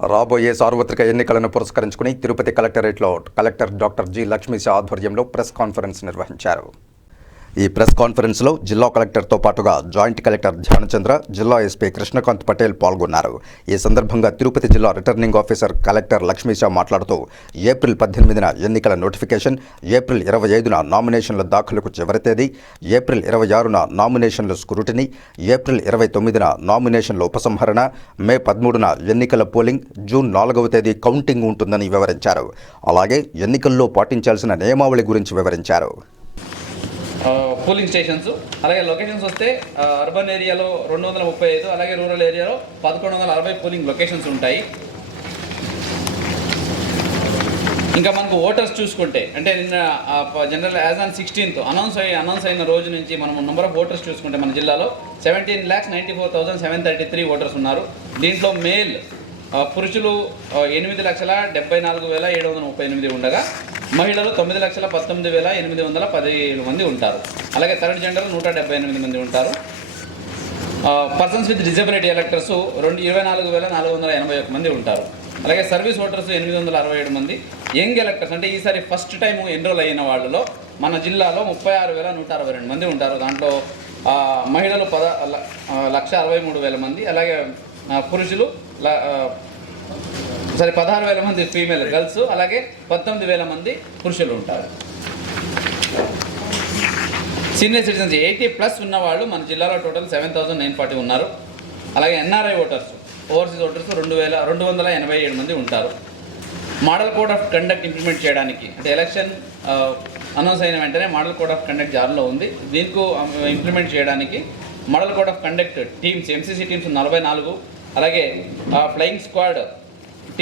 రాబోయే సార్వత్రిక ఎన్నికలను పురస్కరించుకుని తిరుపతి కలెక్టరేట్లో కలెక్టర్ డాక్టర్ జి లక్ష్మీశ ఆధ్వర్యంలో ప్రెస్ కాన్ఫరెన్స్ నిర్వహించారు. ఈ ప్రెస్ కాన్ఫరెన్స్లో జిల్లా కలెక్టర్తో పాటుగా జాయింట్ కలెక్టర్ ధ్యానచంద్ర జిల్లా ఎస్పీ కృష్ణకాంత్ పటేల్ పాల్గొన్నారు. ఈ సందర్భంగా తిరుపతి జిల్లా రిటర్నింగ్ ఆఫీసర్ కలెక్టర్ లక్ష్మీషా మాట్లాడుతూ ఏప్రిల్ పద్దెనిమిదిన ఎన్నికల నోటిఫికేషన్ ఏప్రిల్ ఇరవై ఐదున నామినేషన్ల దాఖలుకు చివరి తేదీ ఏప్రిల్ ఇరవై ఆరున నామినేషన్ల స్క్రూటినీ ఏప్రిల్ ఇరవై తొమ్మిదిన నామినేషన్ల ఉపసంహరణ మే పదమూడున ఎన్నికల పోలింగ్ జూన్ నాలుగవ తేదీ కౌంటింగ్ ఉంటుందని వివరించారు. అలాగే ఎన్నికల్లో పాటించాల్సిన నియమావళి గురించి వివరించారు. పోలింగ్ స్టేషన్స్ అలాగే లొకేషన్స్ వస్తే అర్బన్ ఏరియాలో రెండు వందల ముప్పై ఐదు అలాగే రూరల్ ఏరియాలో పదకొండు వందల అరవై పోలింగ్ లొకేషన్స్ ఉంటాయి. ఇంకా మనకు ఓటర్స్ చూసుకుంటే అంటే నిన్న general as on sixteenth announce అయ్యి అనౌన్స్ అయిన రోజు నుంచి మనం నెంబర్ ఆఫ్ ఓటర్స్ చూసుకుంటే మన జిల్లాలో seventeen lakhs ninety four thousand seven thirty three voters ఉన్నారు. దీంట్లో మేల్ పురుషులు ఎనిమిది లక్షల డెబ్బై నాలుగు వేల ఏడు వందల ముప్పై ఎనిమిది ఉండగా మహిళలు తొమ్మిది లక్షల పంతొమ్మిది వేల ఎనిమిది వందల పదిహేడు మంది ఉంటారు. అలాగే థర్డ్ జెండర్ నూట డెబ్బై ఎనిమిది మంది ఉంటారు. పర్సన్స్ విత్ డిజబిలిటీ ఎలక్టర్స్ రెండు ఇరవై నాలుగు వేల నాలుగు వందల ఎనభై ఒక మంది ఉంటారు. అలాగే సర్వీస్ ఓటర్స్ ఎనిమిది వందల అరవై ఏడు మంది. యంగ్ ఎలక్టర్స్ అంటే ఈసారి ఫస్ట్ టైం ఎన్రోల్ అయిన వాళ్ళలో మన జిల్లాలో ముప్పై ఆరు వేల నూట అరవై రెండు మంది ఉంటారు. దాంట్లో మహిళలు పద లక్ష అరవై మూడు వేల మంది. అలాగే పురుషులు ల- సరే పదహారు వేల మంది ఫీమేల్ గర్ల్స్ అలాగే పంతొమ్మిది వేల మంది పురుషులు ఉంటారు. సీనియర్ సిటిజన్స్ ఎయిటీ ప్లస్ ఉన్నవాళ్ళు మన జిల్లాలో total seven thousand nine forty ఉన్నారు. అలాగే ఎన్ఆర్ఐ ఓటర్స్ ఓవర్సీస్ ఓటర్స్ రెండు వేల రెండు వందల ఎనభై ఏడు మంది ఉంటారు. Model code of conduct implement చేయడానికి అంటే ఎలక్షన్ అనౌన్స్ అయిన వెంటనే మోడల్ కోడ్ ఆఫ్ కండక్ట్ జార్లో ఉంది. దీనికి ఇంప్లిమెంట్ చేయడానికి model code of conduct teams MCC teams నలభై నాలుగు అలాగే ఫ్లయింగ్ స్క్వాడ్